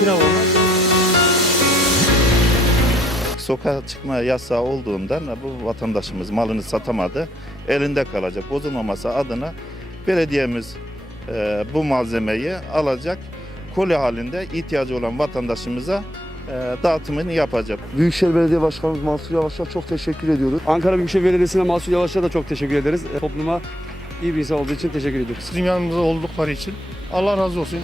20. Sokağa çıkma yasağı olduğundan bu vatandaşımız malını satamadı. Elinde kalacak. Bozulmaması adına belediyemiz e, bu malzemeyi alacak. Koli halinde ihtiyacı olan vatandaşımıza dağıtımını yapacak. Büyükşehir Belediye Başkanımız Mansur Yavaş'a çok teşekkür ediyoruz. Ankara Büyükşehir Belediyesi'ne Mahsul Yavaş'a da çok teşekkür ederiz. Topluma iyi bir insan olduğu için teşekkür ediyoruz. Bizim yanımızda oldukları için Allah razı olsun.